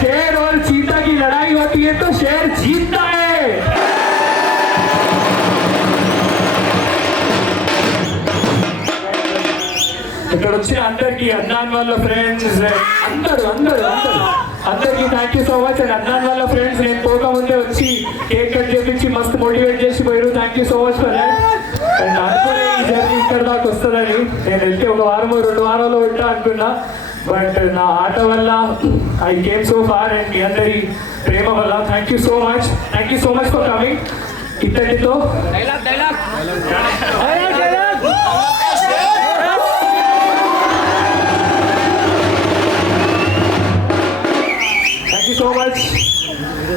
शेर और चीता की लड़ाई होती है तो शेर जीतता है। ఇక్కడ వచ్చిన అందరికి అన్నాన్ వాళ్ళ ఫ్రెండ్స్ అందరికి thank you so much. And అన్నాన్ వాళ్ళ ఫ్రెండ్స్ నేను పోకముందే వచ్చి కేక్ కట్ చేపించి మస్తు మోటివేట్ చేసి పోయారు. Thank you so much for that. And అనుకునే ఈ జర్నీ ఇక్కడ దాకా వస్తుందని నేను వెళ్తే ఒక వారం 2 వారాలు ఉంటా అనుకున్నా. బట్ నా ఆట వల్ల I came so far and మీ అందరి ప్రేమ వల్ల thank you so much for coming. ఇంతటితో సో మచ్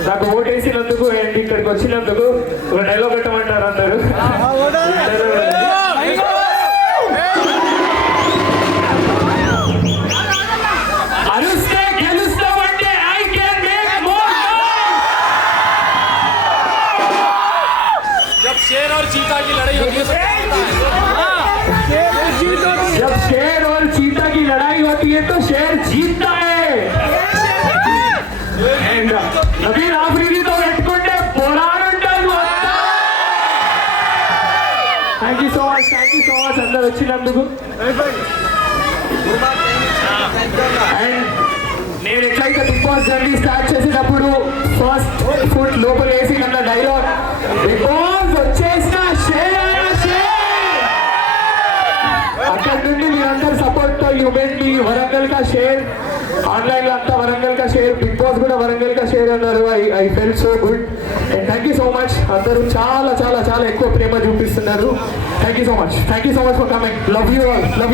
నాకు ఓట్ వేసినందుకు అండ్ ఇక్కడికి వచ్చినందుకు ఒక డైలాగ్ కట్టమంటారు అందరూ. అరుస్తే గెలుస్తామంటే ఐ కెన్ మేక్ మోర్. जब शेर और चीता की लड़ाई होती है जब शेर और चीता की लड़ाई होती है तो शेर जीतता है. నబీల్ ఆఫ్రిదీతో పెట్టుకుంటే పోరాడుంటాను. థ్యాంక్ యూ సో మచ్ అందరు వచ్చినందుకు. అండ్ నేను ఎట్లయితే బిగ్ బాస్ జర్నీ స్టార్ట్ చేసేటప్పుడు ఫస్ట్ ఫుట్ లోపల వేసి అన్న డైలాగ్ బిగ్ బాస్ వచ్చేసిన అక్కడి నుండి మీరందరూ సపోర్ట్ తో యూ మేడ్ మీ వరంగల్ కా షేర్. ఆన్లైన్ లో అంతా వరంగల్ కా షేర్, బిగ్ బాస్ కూడా వరంగల్ కా షేర్ అన్నారు. I fell so good and thank you so much. అందరూ చాలా చాలా చాలా ఎక్కువ ప్రేమ చూపిస్తున్నారు. Thank you so much for coming. Love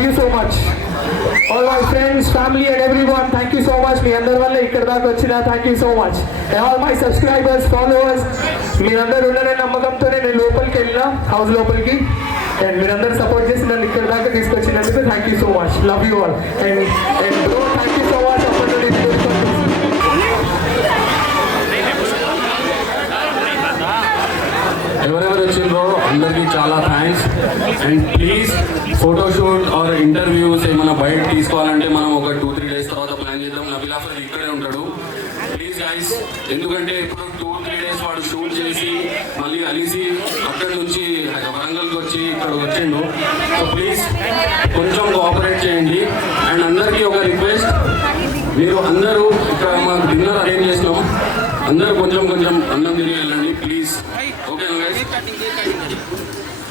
you so much all my friends, family and everyone. Thank you so much. మీ అందరి వల్ల ఇక్కడ దాకా వచ్చిన thank you so much. All my subscribers, followers, మీరందరూ ఉన్నారనే నమ్మకంతోనే నేను లోపలికి వెళ్ళిన హౌస్ లోపలికి. అండ్ మీరందరూ సపోర్ట్ చేసి నన్ను ఇక్కడ దాకా తీసుకొచ్చినందుకు thank you so much. Love you all and thank you so much. ఎవరెవరు వచ్చిందో అందరికీ చాలా thanks. And please photoshoot or interviews ఏమైనా బయట తీసుకోవాలంటే మనం ఒక 2-3 డేస్ తర్వాత ప్లాన్ చేద్దాం. నబీల్ ఆఫర్ ఇక్కడే ఉంటాడు. ప్లీజ్ గైస్, ఎందుకంటే ఇప్పుడు 2-3 డేస్ వాడు షూట్ చేసి మళ్ళీ అలిసి అక్కడి నుంచి వరంగల్కి వచ్చి ఇక్కడ వచ్చిండు. సో ప్లీజ్ కొంచెం కోఆపరేట్ చేయండి. అండ్ అందరికీ ఒక రిక్వెస్ట్, మీరు అందరూ ఇక్కడ మాకు డిన్నర్ అరేంజ్ చేసినాం, అందరూ కొంచెం అన్నం తిరిగి వెళ్ళండి ప్లీజ్. Okay guys.